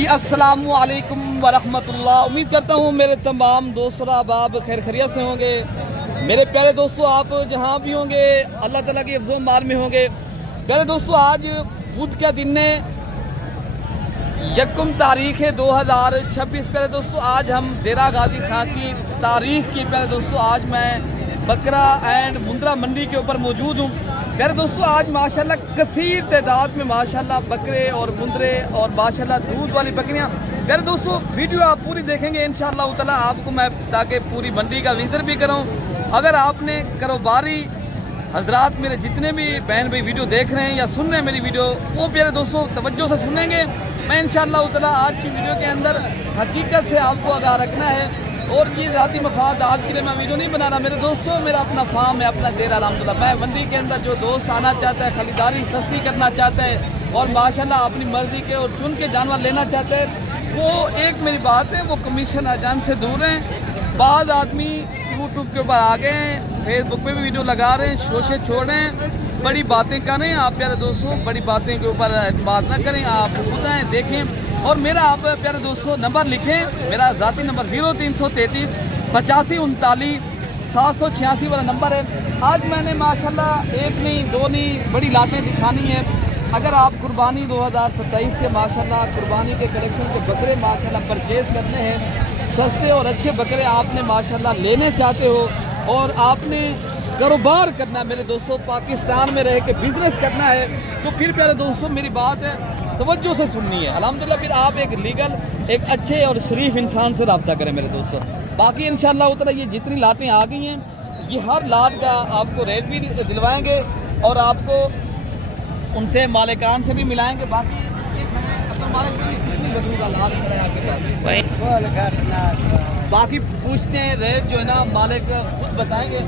जी अस्सलामु अलैकुम वरहमतुल्लाह। उम्मीद करता हूँ मेरे तमाम दोस्त और अहबाब खैर खैरियत से होंगे। मेरे प्यारे दोस्तों, आप जहाँ भी होंगे अल्लाह ताला की हिफ्ज़ व अमान में होंगे। प्यारे दोस्तों, आज बुध का दिन है, 1 तारीख है 2026। प्यारे दोस्तों, आज हम डेरा गाजी खां की तारीख की प्यारे दोस्तों आज मैं बकरा एंड मुंद्रा मंडी के ऊपर मौजूद हूँ। प्यारे दोस्तों, आज माशाल्लाह कसीर तादाद में माशाल्लाह बकरे और मुंद्रे और माशाल्लाह दूध वाली बकरियाँ। प्यारे दोस्तों, वीडियो आप पूरी देखेंगे इंशाअल्लाह ताला आपको मैं ताकि पूरी मंडी का विज़िट भी कराऊँ। अगर आपने कारोबारी हजरात मेरे जितने भी बहन भाई वीडियो देख रहे हैं या सुन रहे हैं मेरी वीडियो, वो प्यारे दोस्तों तवज्जो से सुनेंगे। मैं इंशाअल्लाह ताला आज की वीडियो के अंदर हकीकत से आपको आगाह रखना है और ये ज़ाती मफाद आज के लिए मैं वीडियो नहीं बना रहा। मेरे दोस्तों, मेरा अपना फार्म है, अपना डेरा अल्हम्दुलिल्लाह। मैं मंडी के अंदर जो दोस्त आना चाहता है, खरीदारी सस्ती करना चाहता है और माशाल्लाह अपनी मर्जी के और चुन के जानवर लेना चाहते हैं, वो एक मेरी बात है, वो कमीशन एजेंट से दूर हैं। बाद आदमी यूट्यूब के ऊपर आ गए हैं, फेसबुक पे भी वीडियो लगा रहे हैं, शोशे छोड़ रहे हैं, बड़ी बातें कर रहे हैं। आप प्यारे दोस्तों बड़ी बातें के ऊपर बात ना करें, आप खुद आएँ देखें। और मेरा आप प्यारे दोस्तों नंबर लिखें, मेरा ज़ाती नंबर 0333 85 39 786 वाला नंबर है। आज मैंने माशाल्लाह एक नहीं दो नहीं बड़ी लाटें दिखानी है। अगर आप कुर्बानी 2027 के माशाल्लाह कुर्बानी के कलेक्शन के बकरे माशाल्लाह परचेज़ करने हैं, सस्ते और अच्छे बकरे आपने माशाल्लाह लेने चाहते हो और आपने कारोबार करना मेरे दोस्तों, पाकिस्तान में रह के बिजनेस करना है, तो फिर प्यारे दोस्तों मेरी बात है तवज्जो से सुननी है अल्हम्दुलिल्लाह। फिर आप एक लीगल एक अच्छे और शरीफ इंसान से रब्ता करें मेरे दोस्तों। बाकी इंशाअल्लाह उतना ये जितनी लाटें आ गई हैं, ये हर लाट का आपको रेट भी दिलवाएंगे और आपको उनसे मालिकान से भी मिलाएंगे। बाकी मालिक कितनी बकरी का लाट है आपके पास, बाकी पूछते हैं रेट जो है ना मालिक खुद बताएंगे।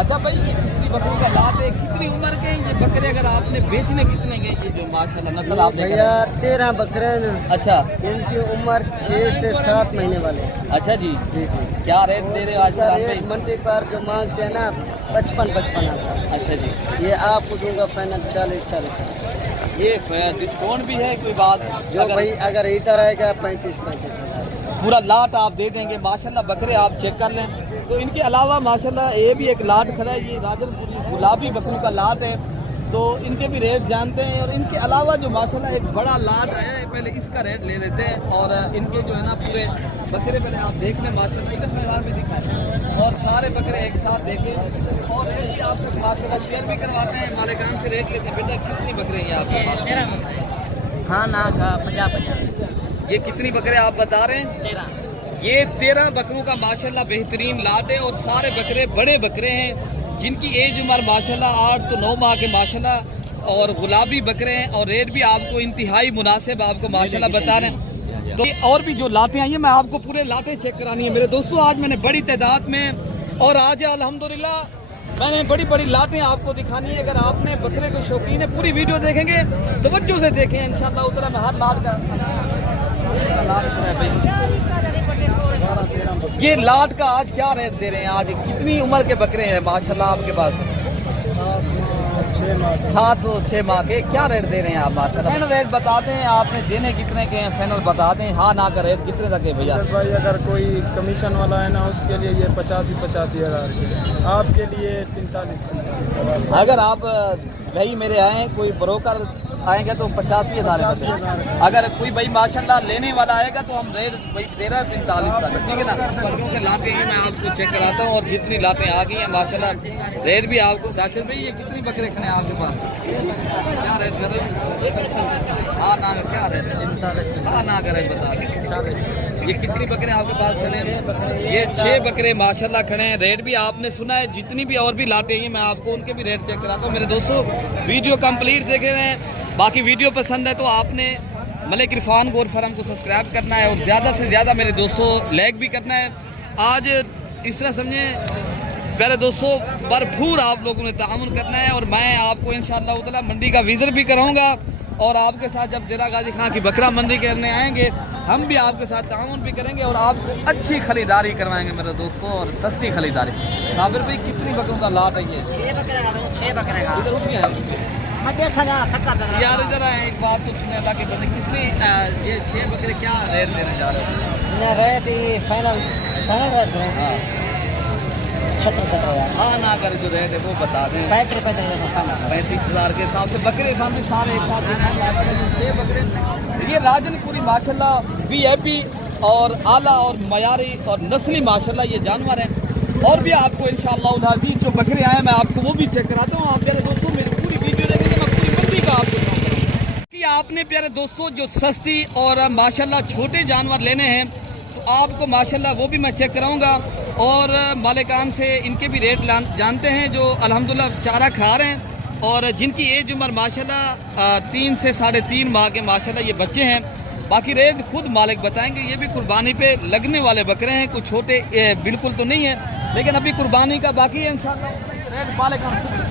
अच्छा भाई, ये कितनी बकरी का लाट है, कितनी उम्र के ये बकरे, अगर आपने बेचने कितने गए ये जो माशाल्लाह नस्ल आपने? भैया 13 बकरे हैं। अच्छा, इनकी उम्र 6 से 7 महीने वाले। अच्छा जी जी जी। क्या रेट दे रहे हो आज? मंडी पर जो मांगते हैं ना 55,000। अच्छा जी, ये आपको दूंगा फाइनल 40,000। ये डिस्काउंट भी है कोई बात? जो भाई अगर इधर आएगा 35,000 पूरा लाट आप दे देंगे माशाल्लाह। बकरे आप चेक कर लें। तो इनके अलावा माशाल्लाह ये भी एक लाट खड़ा है, ये राजनपुरी गुलाबी बकरी का लाट है, तो इनके भी रेट जानते हैं। और इनके अलावा जो माशाल्लाह एक बड़ा लाट आया है, पहले इसका रेट ले लेते हैं। और इनके जो है ना पूरे बकरे पहले आप देख लें माशाल्लाह, इधर मैदान भी दिखाएं और सारे बकरे एक साथ देखें और रेट भी आपको माशाल्लाह शेयर भी करवाते हैं, मालिकान से रेट लेते हैं। बेटा कितनी बकरे हैं आपके पास? हाँ ना 50। ये कितनी बकरे आप बता रहे हैं? 13। ये 13 बकरों का माशाल्लाह बेहतरीन लाट है और सारे बकरे बड़े बकरे हैं जिनकी एज उम्र माशाल्लाह 8 तो 9 माह के माशाल्लाह और गुलाबी बकरे हैं और रेट भी आपको इंतहाई मुनासिब आपको माशाल्लाह बता रहे हैं। तो और भी जो लाटें आई हैं मैं आपको पूरे लाटें चेक करानी है मेरे दोस्तों। आज मैंने बड़ी तादाद में और आज अल्हम्दुलिल्लाह मैंने बड़ी बड़ी लाटें आपको दिखानी है। अगर आपने बकरे को शौकीन है पूरी वीडियो देखेंगे, तवज्जो से देखें इंशाअल्लाह उतना मैं हर लाट का ये लाट का आज क्या रेट दे रहे हैं? आज कितनी उम्र के बकरे हैं माशाल्लाह आपके पास? 7 और 6 माह के। क्या रेट दे रहे हैं आप माशाल्लाह? फाइनल रेट बता दें, आपने देने कितने के हैं फाइनल बता दें। हाँ ना का रेट कितने तक है भैया? भाई अगर कोई कमीशन वाला है ना उसके लिए ये 85 हज़ार के, आपके लिए 45। अगर आप भाई मेरे आए कोई ब्रोकर आएंगे तो 85,000। अगर कोई भाई माशाल्लाह लेने वाला आएगा तो हम रेट भाई 13-45 तक, ठीक है ना? बकरों के लाटें हैं मैं आपको चेक कराता हूँ और जितनी लाटें आ गई हैं माशाल्लाह रेट भी आपको। राशिद भाई ये कितनी बकरे खड़े हैं आपके पास? क्या रेट कर रहे हैं? हाँ ना क्या रेट? हाँ ना का रेट बता दें। ये कितनी बकरे आपके पास खड़े हैं? ये 6 बकरे माशाल्लाह खड़े हैं। रेट भी आपने सुना है, जितनी भी और भी लाटें हैं मैं आपको उनके भी रेट चेक कराता हूँ मेरे दोस्तों। वीडियो कंप्लीट देखे रहे हैं। बाकी वीडियो पसंद है तो आपने मलिक इरफान गोर फार्म को सब्सक्राइब करना है और ज़्यादा से ज़्यादा मेरे दोस्तों लाइक भी करना है। आज इस तरह समझें प्यारे दोस्तों भरपूर आप लोगों ने तामुन करना है और मैं आपको इंशाअल्लाह ताला मंडी का विज़िट भी कराऊंगा और आपके साथ जब डेरा गाजी खां की बकरा मंडी करने आएंगे हम भी आपके साथ तामुन भी करेंगे और आपको अच्छी खरीदारी करवाएंगे मेरे दोस्तों और सस्ती खरीदारी। साबिर भाई कितनी बकरों का लाट है ये? 6 बकरे 6 बकरे का। इधर उठिए मैं बैठा जा थका था यार इधर आए, एक बात तो सुने अल्लाह के बंदे, कितनी ये 6 बकरे क्या रेट देने जा रहे हो? मैं रेट ही फाइनल रेट है हाँ 70,000 हाँ ना करे जो रेट है वो बता दें। 35,000 के हिसाब से बकरे सामने सारे एक साथ दिखाएं। माशाल्लाह ये 6 बकरे, ये राजनपुरी माशाल्लाह VIP और आला और मयारी और नस्ली माशाल्लाह ये जानवर हैं। और भी आपको इंशाअल्लाह अज़ीज़ जो बकरे आए मैं आपको वो भी चेक कराता हूँ। आप प्यारे दोस्तों मेरी पूरी वीडियो देखेंगे, मैं पूरी मंडी का आपको दिखाऊंगा कि आपने प्यारे दोस्तों जो सस्ती और माशाल्लाह छोटे जानवर लेने हैं तो आपको माशाल्लाह वो भी मैं चेक कराऊंगा। और मालिकान से इनके भी रेट जानते हैं जो अल्हम्दुलिल्लाह चारा खा रहे हैं और जिनकी एज उम्र माशाल्लाह 3 से 3.5 माह के माशाल्लाह ये बच्चे हैं। बाकी रेट खुद मालिक बताएंगे। ये भी कुर्बानी पे लगने वाले बकरे हैं, कुछ छोटे बिल्कुल तो नहीं है लेकिन अभी कुर्बानी का बाकी है इंशाल्लाह। रेट मालिक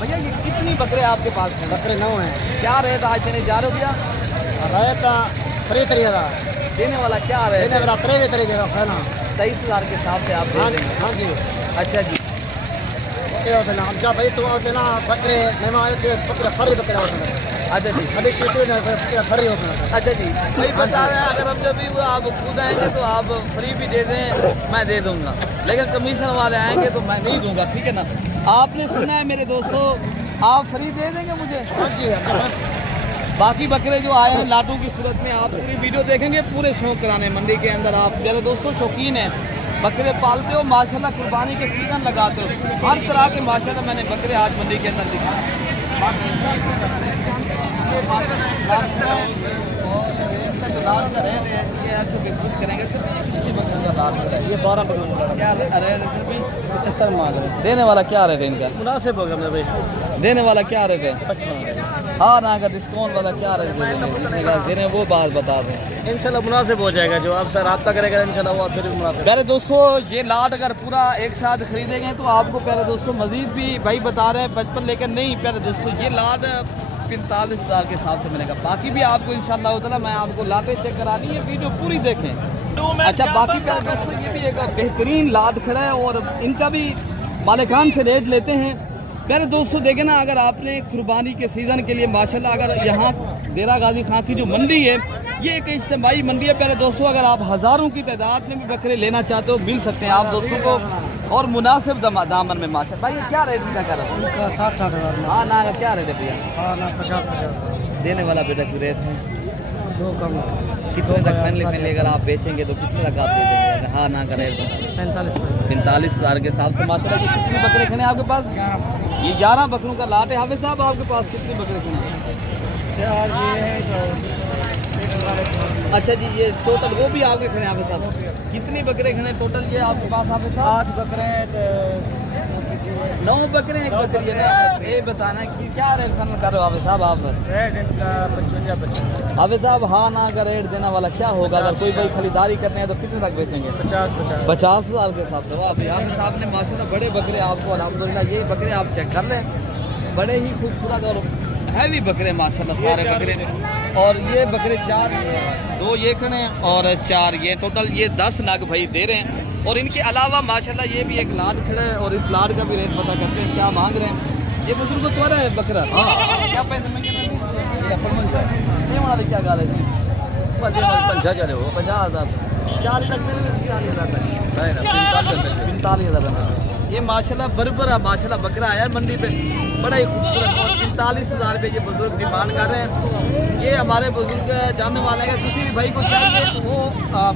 भैया ये कितनी बकरे आपके पास हैं? बकरे 9 हैं। क्या रेट आज देने जा रहे हो भैया? रेट 3 देने वाला क्या रेट है? 23,000 के हिसाब से आप दे देंगे? हाँ जी। अच्छा जी जब भाई तुम होते ना बकरे बकरे फरी बकरे होते हैं। अच्छा जी अभी शीशे में फरी होते हैं। अच्छा जी भाई बता रहे हैं अगर हम जब भी वो आप खुद आएंगे तो आप फ्री भी दे दें मैं दे दूंगा, लेकिन कमीशन वाले आएंगे तो मैं नहीं दूंगा, ठीक है ना? आपने सुना है मेरे दोस्तों, आप फ्री दे देंगे मुझे? हाँ जी। बाकी बकरे जो आए हैं लाटू की सूरत में आप पूरी वीडियो देखेंगे, पूरे शौक कराने मंडी के अंदर। आप मेरे दोस्तों शौकीन हैं, बकरे पालते हो माशाल्लाह, कुर्बानी के सीजन लगाते हो, हर तरह के माशाल्लाह मैंने बकरे आज मंडी के अंदर दिखाए। जो लास्ट का रेट है ये अच्छे कुछ करेंगे सर, कितनी बकरों का लास्ट है? ये 12 बकरे क्या रेट है सर भाई? 75 मांग रहे। देने वाला क्या रेट है इनका? मुनासिब होगा मेरे भाई। देने वाला क्या रेट है? 55। हाँ ना अगर डिस्काउंट वाला क्या रेट देने वो बात बता दें। इंशाल्लाह मुनासिब हो जाएगा, जो आपसे रब्ता करेगा इंशाल्लाह वो फिर मुनासिब। प्यारे दोस्तों ये लाट अगर पूरा एक साथ खरीदेंगे तो आपको प्यारे दोस्तों मजीद भी भाई बता रहे हैं 55, लेकिन नहीं प्यारे दोस्तों ये लाट 45,000 के हिसाब से मिलेगा। बाकी भी आपको इंशाल्लाह ताला मैं आपको लाटे चेक करानी है, वीडियो पूरी देखें। अच्छा बाकी प्यारे दोस्तों ये भी एक बेहतरीन लाट खड़ा है और इनका भी मालिकान से रेट लेते हैं। प्यारे दोस्तों देखें ना, अगर आपने कुर्बानी के सीज़न के लिए माशाल्लाह अगर यहाँ डेरा गाजी खां की जो मंडी है ये एक इज्तिमाई मंडी है प्यारे दोस्तों। अगर आप हज़ारों की तादाद में भी बकरे लेना चाहते हो मिल सकते हैं आप दोस्तों को और मुनासिब दामन में माशाल्लाह। भाई ये क्या रेट इनका कर रहा है? 60 हज़ार। हाँ ना क्या रेट है भैया? हाँ ना 50 देने वाला बेटा की रेट है 2 कम। कितने तक फाइनली अगर आप बेचेंगे तो कितने तक आप दे देंगे? हाँ ना करे तो 45,000 के हिसाब से माशाल्लाह। ये कितने बकरे खड़े हैं आपके पास? ये 11 बकरों का लाट है। हाफिज़ साहब आपके पास कितने बकरे खड़े हैं? अच्छा जी ये टोटल वो भी आपके खड़े हैं हाफिज़ साहब? कितने बकरे खड़े टोटल ये आपके पास हाफिज़ साहब? 8 बकरे 9 बकरे एक बकरी है ना। ये बताना कि क्या रेट फाइनल कर रहे हो हाफिज़ साहब आप? रेट इनका 55। हाफिज़ साहब हाँ ना का रेट देने वाला क्या होगा? अगर कोई भाई खरीदारी करते हैं तो कितने तक बेचेंगे? 50,000 के हिसाब से। वाह भाई हाफिज़ साहब ने माशाल्लाह बड़े बकरे आपको अल्हम्दुलिल्लाह ये बकरे आप चेक कर लें, बड़े ही खूबसूरत और हैवी बकरे माशाल्लाह सारे बकरे। और ये बकरे 4 2 ये खड़े और 4 ये टोटल ये 10 नग भाई दे रहे हैं। और इनके अलावा माशाल्लाह ये भी एक लाट खड़ा है और इस लाट का भी रेट पता करते हैं क्या मांग रहे हैं। ये बुजुर्ग तो है बकरा क्या पैसे मांगे? ये वाला क्या गाल है? 50,000 हो 50,000 4 तक 45,000। ये माशाल्लाह बरबर माशाल्लाह बकरा आया है मंडी पे, बड़ा ही खूबसूरत। और 45,000 रुपये ये बुजुर्ग डिमांड कर रहे हैं। ये हमारे बुजुर्ग जानने वाले हैं, किसी भी भाई को चाहिए तो वो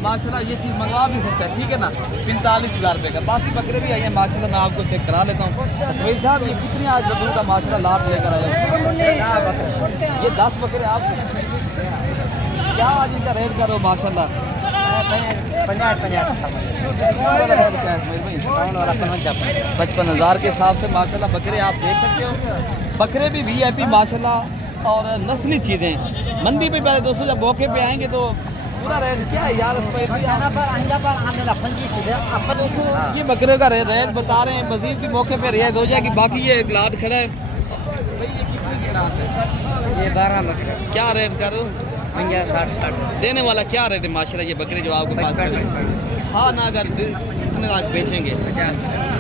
माशाल्लाह ये चीज़ मंगवा भी सकता है, ठीक है ना? 45,000 रुपये का। बाकी बकरे भी आए हैं माशाल्लाह, मैं आपको चेक करा लेता हूँ। भाई साहब ये कितनी आज बकरों का माशाल्लाह लाभ लेकर आए हो? ये 10 बकरे आप क्या आज इनका रेट करो माशाल्लाह? 55,000 के हिसाब से माशाल्लाह बकरे आप देख सकते हो। बकरे भी VIP माशाल्लाह और नस्ली चीज़ें मंडी पे पहले दोस्तों जब मौके पे आएंगे तो पूरा रेट क्या है यार? दोस्तों ये बकरे का रेट बता रहे हैं, मजीद भी मौके पे रियायत हो जाएगी। बाकी ये एक लाट खड़ा है भाई, ये कितनी की लाट है? ये 12 बकरे। क्या रेट करो? 50-60। देने वाला क्या रेट है माशाल्लाह ये बकरे जो आपके पास? हाँ ना अगर कितने लाख बेचेंगे?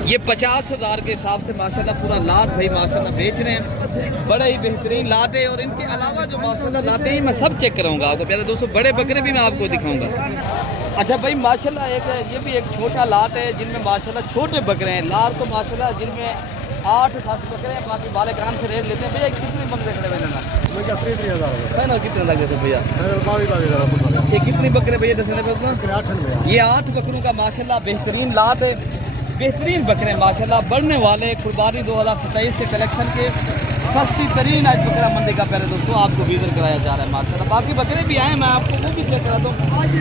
ये 50,000 के हिसाब से माशाल्लाह पूरा लाट भाई माशाल्लाह बेच रहे हैं। बड़ा ही बेहतरीन लाट है। और इनके अलावा जो माशाल्लाह लाटे ही मैं सब चेक कराऊंगा आपको प्यारे दोस्तों। बड़े बकरे भी मैं आपको दिखाऊंगा। अच्छा भाई माशाल्लाह ये भी एक छोटा लाट है जिनमें माशाल्लाह छोटे बकरे हैं। लाट तो माशाल्लाह जिनमें 8-7 बकरे हैं। बाकी वाले कान से रेट लेते हैं। भैया कितने बकरे खड़े हुए ना? फाइनल कितने लग जाते भैया? ये कितने बकरे भैया दस में? ये 8 बकरों का माशाल्लाह बेहतरीन लाट है। बेहतरीन बकरे माशाल्लाह बढ़ने वाले कुर्बानी 2027 के कलेक्शन के सस्ती तरीन आज बकरा मंडी का प्यारे दोस्तों आपको विजिट कराया जा रहा है माशाल्लाह। बाकी बकरे भी आए, मैं आपको वो भी चेक कराता हूँ।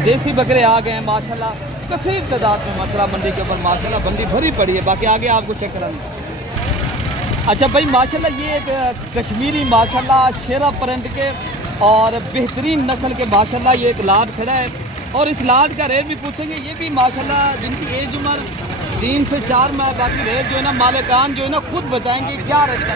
देसी बकरे आ गए हैं माशाल्लाह कसीर तादाद में बकरा मंडी के ऊपर माशाल्लाह मंडी भरी पड़ी है। बाकी आगे आपको चेक कराएंगे। अच्छा भाई माशाल्लाह ये एक कश्मीरी माशाल्लाह शेरा प्रिंट के और बेहतरीन नस्ल के माशाल्लाह ये एक लाट खड़ा है। और इस लाट का रेट भी पूछेंगे। ये भी माशाल्लाह जिनकी एज उम्र 3 से 4 माह। बाकी रेट जो है ना मालिकान जो है ना खुद बताएंगे क्या रेट का।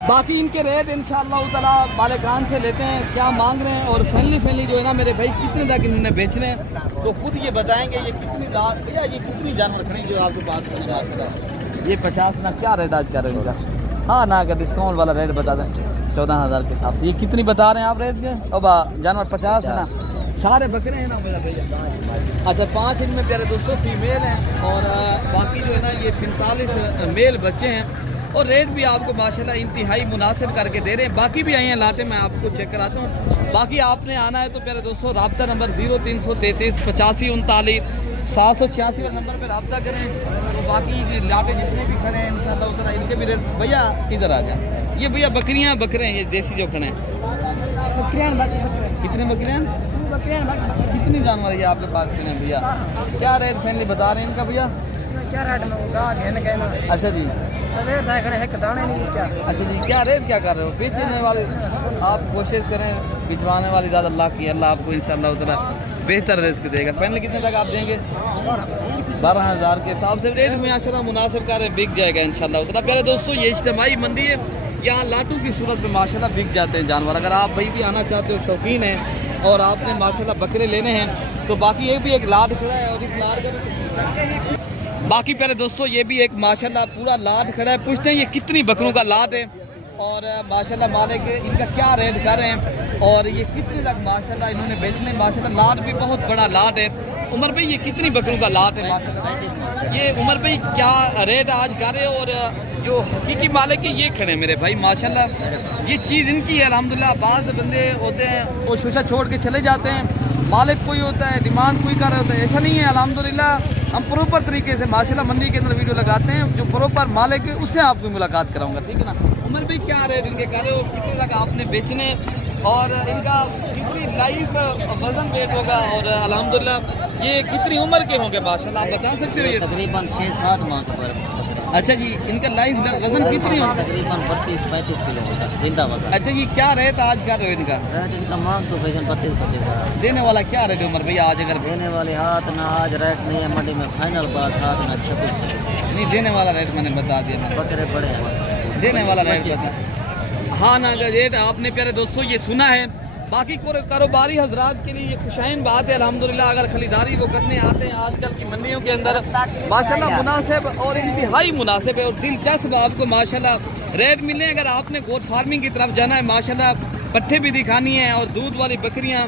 बाकी इनके रेट इंशाअल्लाह ताला मालिकान से लेते हैं क्या मांग रहे हैं। और फैमिली जो है ना मेरे भाई कितने तक इन्होंने बेचने हैं तो खुद ये बताएंगे। ये कितनी लाट भैया ये कितनी जानवर खड़े जो आपको बात करें माशाल्लाह। ये 50 ना क्या रेट आज कर रहे हैं इनका? हाँ ना अगर डिस्काउंट वाला रेट बता दें 14,000 के हिसाब से। ये कितनी बता रहे हैं आप रेट के? अब जानवर 50 है ना, सारे बकरे हैं ना मेरा भैया। अच्छा 5 इनमें प्यारे दोस्तों फीमेल हैं और बाकी जो है ना ये 45 मेल बच्चे हैं। और रेट भी आपको माशाल्लाह इंतहाई मुनासिब करके दे रहे हैं। बाकी भी आई हैं लाटे, मैं आपको चेक कराता हूँ। बाकी आपने आना है तो प्यारे दोस्तों रब्ता नंबर 0333 85 39 786 वाले नंबर पर रब्ता करें। तो बाकी लाटे जितने भी खड़े हैं इंशाल्लाह उतना इनके भी रेट। भैया इधर आ जाए। ये भैया बकरियाँ बकरे हैं ये देसी जो खड़े हैं। कितने बकरे हैं? कितनी जानवर है ये आपके पास खड़े हैं भैया? क्या रेट फैमिली बता रहे हैं इनका भैया? क्या रेट में? अच्छा जी सवेर दाखड़े है दाने नहीं क्या? अच्छा जी क्या रेट क्या कर रहे हो? बेचने वाले आप कोशिश करें भिजवाने वाली ज़्यादा अल्लाह की। अल्लाह आपको इंशाल्लाह उतना बेहतर रिस्क देगा। फाइनल कितने तक आप देंगे? 12,000 के हिसाब से रेट में माशाल्लाह मुनासिब कर बिक जाएगा इंशाल्लाह उतना। प्यारे दोस्तों ये इज्तिमाई मंडी है। यहाँ लाटू की सूरत में माशाल्लाह बिक जाते हैं जानवर। अगर आप भाई भी आना चाहते हो शौकीन हैं और आपने माशाल्लाह बकरे लेने हैं तो बाकी ये भी एक लाट खड़ा है। और इस लाट का बाकी प्यारे दोस्तों ये भी एक माशाल्लाह पूरा लाट खड़ा है। पूछते हैं ये कितनी बकरों का लाट है और माशाल्लाह मालिक इनका क्या रेट कर रहे हैं और ये कितने तक माशाल्लाह इन्होंने बेचने। माशाल्लाह लाट भी बहुत बड़ा लाट है। उमर भाई ये कितनी बकरों का लाट है माशाल्लाह? ये उमर भाई क्या रेट आज कर रहे हो? और जो हकीकी मालिक है ये खड़े मेरे भाई माशाल्लाह ये चीज़ इनकी है अल्हम्दुलिल्लाह। बाज़ बंदे होते हैं वो शीशा छोड़ के चले जाते हैं, मालिक कोई होता है डिमांड कोई कर रहा होता है। ऐसा नहीं है अल्हम्दुलिल्लाह हम प्रॉपर तरीके से माशाल्लाह मंडी के अंदर वीडियो लगाते हैं। जो प्रॉपर मालिक है उससे आपको मुलाकात कराऊंगा, ठीक है ना। उमर भाई क्या रेट इनके कर रहे हो? कितने तक आपने बेचने और इनका कितनी लाइफ वजन वेट होगा? और अल्हम्दुलिल्लाह ये कितनी उम्र के होंगे माशाल्लाह आप बता सकते हो? ये तकरीबन 6-7 माह पर। अच्छा जी इनका लाइफ वजन कितनी होगा? तकरीबन 32-35 किलो होता है जिंदा वजन। अच्छा जी क्या रेट आज कर रहे हो इनका? रेट इनका मांग तो भाईजान 32-35। देने वाला क्या रेट उमर भैया आज? अगर देने वाले हाथ ना आज रेट नहीं है मंडी में फाइनल बात हाथ ना 26 नहीं देने वाला रेट मैंने बता दिया। बकरे बड़े हैं देने वाला रेट बता। हाँ ना अगर रेट आपने प्यारे दोस्तों ये सुना है। बाकी कारोबारी हजरात के लिए ये खुशाइन बात है अल्हम्दुलिल्लाह। अगर खरीदारी वो करने आते हैं आजकल की मंडियों के अंदर माशाल्लाह मुनासिब और इंतहाई मुनासिब है और दिलचस्प आपको माशाल्लाह रेट मिलने। अगर आपने गोट फार्मिंग की तरफ जाना है माशाल्लाह पट्ठे भी दिखानी है और दूध वाली बकरियां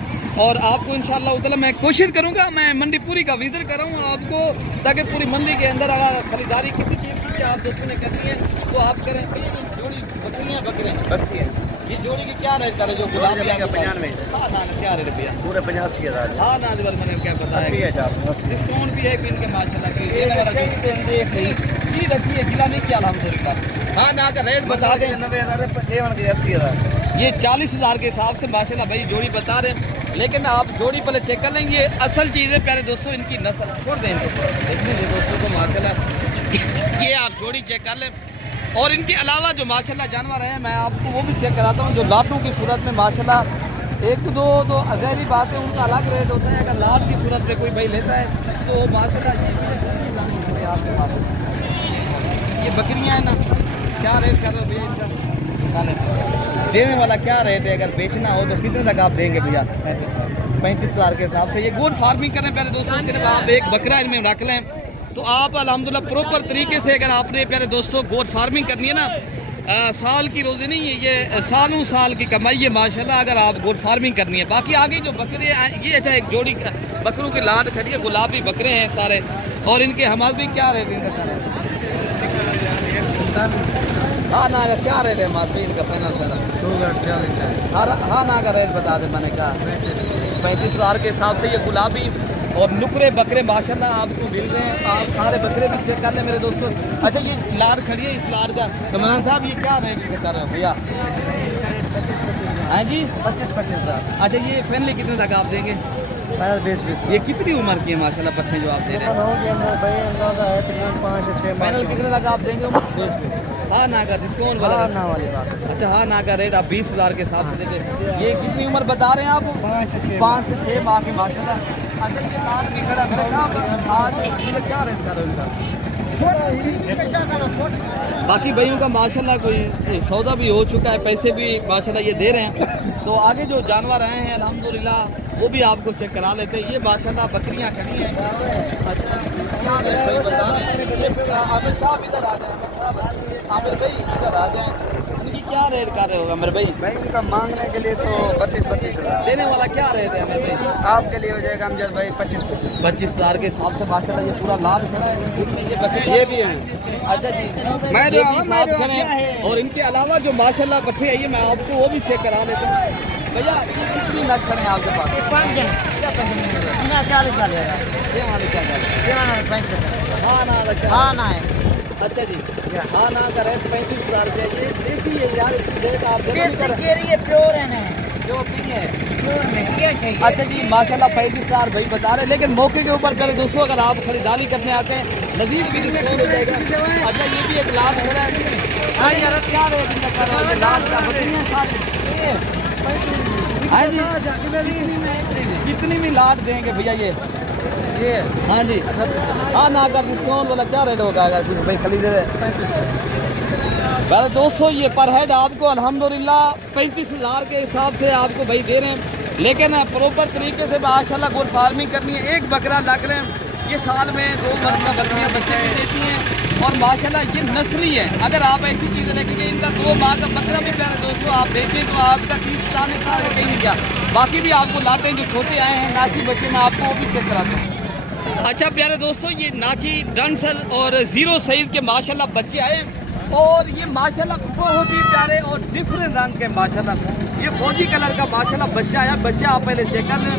और आपको इंशाअल्लाह ताला मैं कोशिश करूंगा मैं मंडी पूरी का विजिट कराऊँ आपको ताकि पूरी मंडी के अंदर अगर खरीदारी किसी चीज़ की आप दोस्तों ने करनी है तो आप करें। जोड़ी बकरियाँ ये जोड़ी की क्या रेट है? जो गुलाब का 95 क्या रेट भैया? पूरे 85,000। हाँ ना मैंने क्या बताया डिस्काउंट भी है इनके माशाल्लाह की चीज अच्छी है गिला नहीं किया अल्हम्दुलिल्लाह। हाँ ना का रेट बता दें 80,000। ये 40,000 के हिसाब से माशाल्लाह भाई जोड़ी बता रहे हैं। लेकिन आप जोड़ी पहले चेक कर लेंगे असल चीज़ है प्यारे दोस्तों इनकी नस्ल छोड़ दें देखने दोस्तों को माशाल्लाह ये आप जोड़ी चेक कर लें। और इनके अलावा जो माशाल्लाह जानवर हैं मैं आपको वो भी चेक कराता हूँ। जो लाटों की सूरत में माशाल्लाह 1-2 तो अजहरी बात है उनका अलग रेट होता है। अगर लाट की सूरत में कोई भाई लेता है तो माशाल्लाह ये बकरियाँ हैं ना क्या रेट कर रहे हो भैया इनका? देने वाला क्या रेट है? अगर बेचना हो तो कितने तक आप देंगे भैया? 35,000 के हिसाब से। ये गोट फार्मिंग करें पहले दोस्तों सिर्फ आप एक बकरा इनमें रख लें तो आप अल्हम्दुलिल्लाह प्रॉपर तरीके से अगर आपने प्यारे दोस्तों गोट फार्मिंग करनी है ना, साल की रोज़ी नहीं है ये, सालों साल की कमाई है माशाल्लाह अगर आप गोट फार्मिंग करनी है। बाकी आगे जो बकरे ये अच्छा एक जोड़ी बकरों की लाट खड़ी है, गुलाबी बकरे हैं सारे। और इनके हमारे भी क्या रेट इनका है? हाँ ना का क्या रेट है हमारे इनका फाइनल सारा? हाँ ना का रेट बता दे, मैंने कहा 35,000 के हिसाब से ये गुलाबी और नुकरे बकरे माशाल्लाह आपको मिल रहे हैं। आप सारे बकरे भी चेक कर लें मेरे दोस्तों। अच्छा ये लार खड़ी है, इस लार का कमरान साहब ये क्या रेट बता रहे हो भैया? हाँ जी 25,000। अच्छा ये फैमिली कितने तक आप देंगे? 20 ये कितनी उम्र की है माशाल्लाह पट्टे जो आप दे रहे हैं? हो गया भाई, अंदाजा है तकरीबन 5 से 6 फाइनल कितने तक आप देंगे? 20 हाँ ना का डिस्काउंट वाला? ना वाली बात। अच्छा हाँ ना का रेट आप 20,000 के हिसाब से देंगे। ये कितनी उम्र बता रहे हैं आप? 5 से 6 माह की माशाल्लाह। अच्छा ये लाल भी खड़ा मेरे साहब, आज ये क्या रेट कर रहे हो इनका? बाकी भाइयों का माशाल्लाह कोई सौदा भी हो चुका है, पैसे भी माशाल्लाह ये दे रहे हैं। तो आगे जो जानवर आए हैं अल्हम्दुलिल्लाह वो भी आपको चेक करा लेते हैं। ये माशाल्लाह बकरियां खड़ी हैं। अच्छा क्या रेट भाई बता रहे हैं? आमिर साहब इधर आ जाए, आमिर भाई इधर आ जाए। इनकी क्या रेट कर रहे हो आमिर भाई? भाई इनका मांगने के लिए तो 32,000। देने वाला क्या रेट है आमिर भाई? आपके लिए हो जाएगा अमजद भाई 25,000। 25,000 के हिसाब से माशाल्लाह ये पूरा लाभ खड़ा है। ये बकरी ये भी है। अच्छा जी मैं जो साथ खड़े और इनके अलावा जो माशाल्लाह बच्चे है ये मैं आपको वो भी चेक करा लेता हूँ। भैया ये कितनी नग खड़े हैं आपके पास? 5 जन क्या 40 वाले ये वाले क्या कर रहे हैं? हाँ ना लगता है। हाँ ना है। अच्छा जी हाँ ना का रेट 35,000 रुपये। ये देसी है यार, इसकी रेट आप प्योर है ना, जो भी है। प्योर में ये चाहिए। अच्छा जी माशाल्लाह 35,000 भाई बता रहे हैं, लेकिन मौके के ऊपर पहले दोस्तों अगर आप खरीदारी करने आते हैं नजीब भी डिस्काउंट हो जाएगा। अच्छा ये भी एक लाभ हो रहा है। हाँ यार क्या रेट इनका कर रहे हो? लाभ का बकरियां सारी। हाँ जी कितनी में लाट देंगे भैया ये? हाँ जी हाँ ना कर डिस्काउंट वाला क्या रेट होगा अगर भाई खरीदे? 35,000। दोस्तों ये पर हेड आपको अल्हम्दुलिल्लाह 35,000 के हिसाब से आपको भाई दे रहे हैं, लेकिन प्रॉपर तरीके से माशाल्लाह गोट फार्मिंग करनी है। एक बकरा लग रहे हैं, ये साल में 2 मरतबा बकरियाँ बच्चे भी देती हैं और माशाल्लाह ये नस्ली है। अगर आप ऐसी चीज़ें रखेंगे, इनका 2 माह का बकरा भी प्यारे दोस्तों आप देखें तो आपका 30-40 साल का कहीं नहीं गया। बाकी भी आपको लाते हैं जो छोटे आए हैं नाची बच्चे, मैं आपको वो भी चेक कराता हूँ। अच्छा प्यारे दोस्तों ये नाची डंसर और जीरो साइज के माशाल्लाह बच्चे आए और ये माशाल्लाह बहुत ही प्यारे और डिफरेंट रंग के माशाल्लाह ये फौजी कलर का माशाल्लाह बच्चा आया। बच्चा आप पहले चेक कर लें।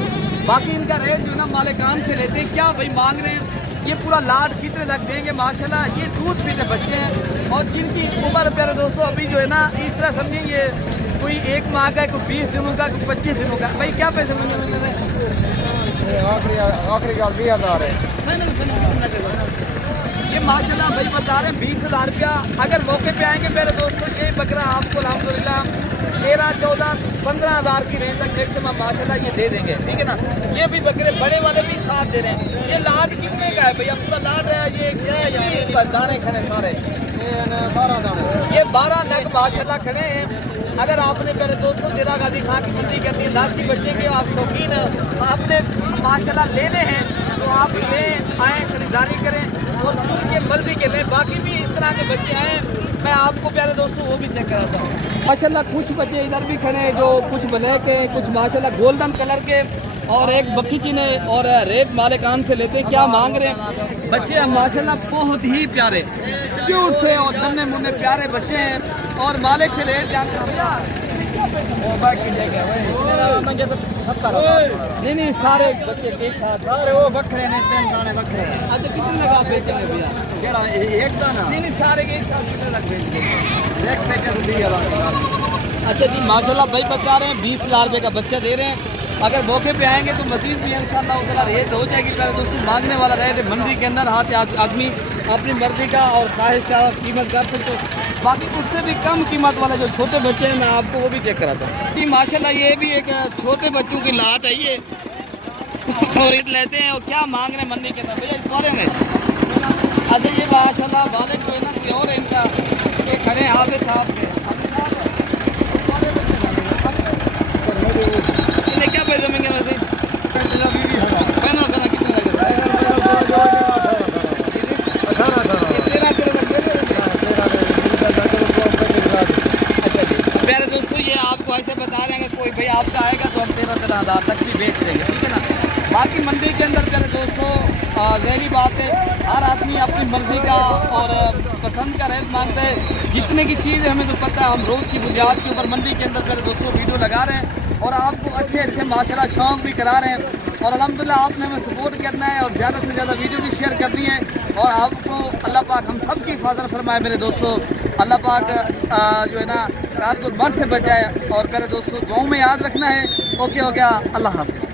बाकी इनका रेट जो ना मालिकान से लेते हैं क्या भाई मांग रहे हैं, ये पूरा लाट कितने तक देंगे? माशाल्लाह ये दूध पीते बच्चे हैं और जिनकी उम्र प्यारे दोस्तों अभी जो है ना इस तरह समझिए ये कोई 1 माह का, कोई 20 दिनों का, कोई 25 दिनों का। भाई क्या पैसे मिल रहे हैं? आखिरी का 20,000 है। ये माशाल्लाह भाई बता रहे हैं 20,000 रुपया। अगर मौके पे आएंगे मेरे दोस्तों ये बकरा आपको अल्हम्दुलिल्लाह 13, 14, 15,000 की रेंज तक मैक्सिमम माशाल्लाह ये दे देंगे, ठीक है ना। ये भी बकरे बड़े वाले भी साथ दे रहे हैं। ये लाट कितने का है भैया? पूरा लाट है ये क्या है? ये दाने खड़े सारे ये 12 दाने। ये 12 नग माशाल्लाह खड़े हैं। अगर आपने मेरे दोस्तों देरा गाजी खां की मंडी करनी है, लाठी बच्चे के आप शौकीन आपने माशाल्लाह लेने हैं तो आप लें, आए खरीदारी करें और चुन के मर्जी के लें। बाकी भी इस तरह के बच्चे आए मैं आपको प्यारे दोस्तों वो भी चेक कराता हूँ। माशाल्लाह कुछ बच्चे इधर भी खड़े हैं जो कुछ ब्लैक हैं, कुछ माशाल्लाह गोल्डन कलर के और एक बखीची ने और रेट मालिकान से लेते हैं। क्या मांग रहे हैं बच्चे? माशाल्लाह बहुत ही प्यारे क्यूट से और नन्हे मुन्ने प्यारे बच्चे हैं और मालिक से रेट जानते हैं। नहीं सारे बच्चे एक साथ सारे वो बकरे ने 3 दाने बकरे। अच्छा कितने लगा बेचेंगे भैया? केड़ा एक दाना? नहीं सारे के एक साथ कितने लग बेचेंगे? एक पैकेट 20,000। अच्छा जी माशाल्लाह भाई बता रहे हैं 20,000 रुपये का बच्चा दे रहे हैं। अगर मौके पे आएंगे तो मजीद भी इंशाल्लाह उतना रेट हो जाएगी। पहले दोस्तों मांगने वाला रेट मंडी के अंदर हाथ आदमी अपनी मर्जी का और ख्वाहिश का कीमत कर सकते हैं। बाकी उससे भी कम कीमत वाले जो छोटे बच्चे हैं मैं आपको वो भी चेक कराता हूँ। जी माशाल्लाह ये भी एक छोटे बच्चों की लाट है ये और रेट लेते हैं। और क्या मांग रहे हैं मंडी के अंदर भैया? कौन है? अच्छा ये माशाल्लाह वाले जो है ना कि और इनका ये खड़े हैं हाफिज साहब के। इन्हें क्या पैसे देंगे वैसे? पैनल कितने लगे? आपका आएगा तो हम 13,000 तक भी बेच देंगे, ठीक है ना। बाकी मंडी के अंदर प्यारे दोस्तों ज़हरी बात है, हर आदमी अपनी मर्ज़ी का और पसंद का रेट मांगता है। जितने की चीज़ है हमें तो पता है, हम रोज़ की बुनियाद के ऊपर मंडी के अंदर प्यारे दोस्तों वीडियो लगा रहे हैं और आपको अच्छे अच्छे माशाल्लाह शौक़ भी करा रहे हैं। और अल्हम्दुलिल्लाह आपने हमें सपोर्ट करना है और ज़्यादा से ज़्यादा वीडियो भी शेयर करनी है। और आपको अल्लाह पाक हम सब की हिफाजत फरमाए मेरे दोस्तों। अल्लाह पाक जो है ना कारकुन मर्द से बचाए। और मेरे दोस्तों दुआओं में याद रखना है। ओके हो गया, अल्लाह हाफ़िज़।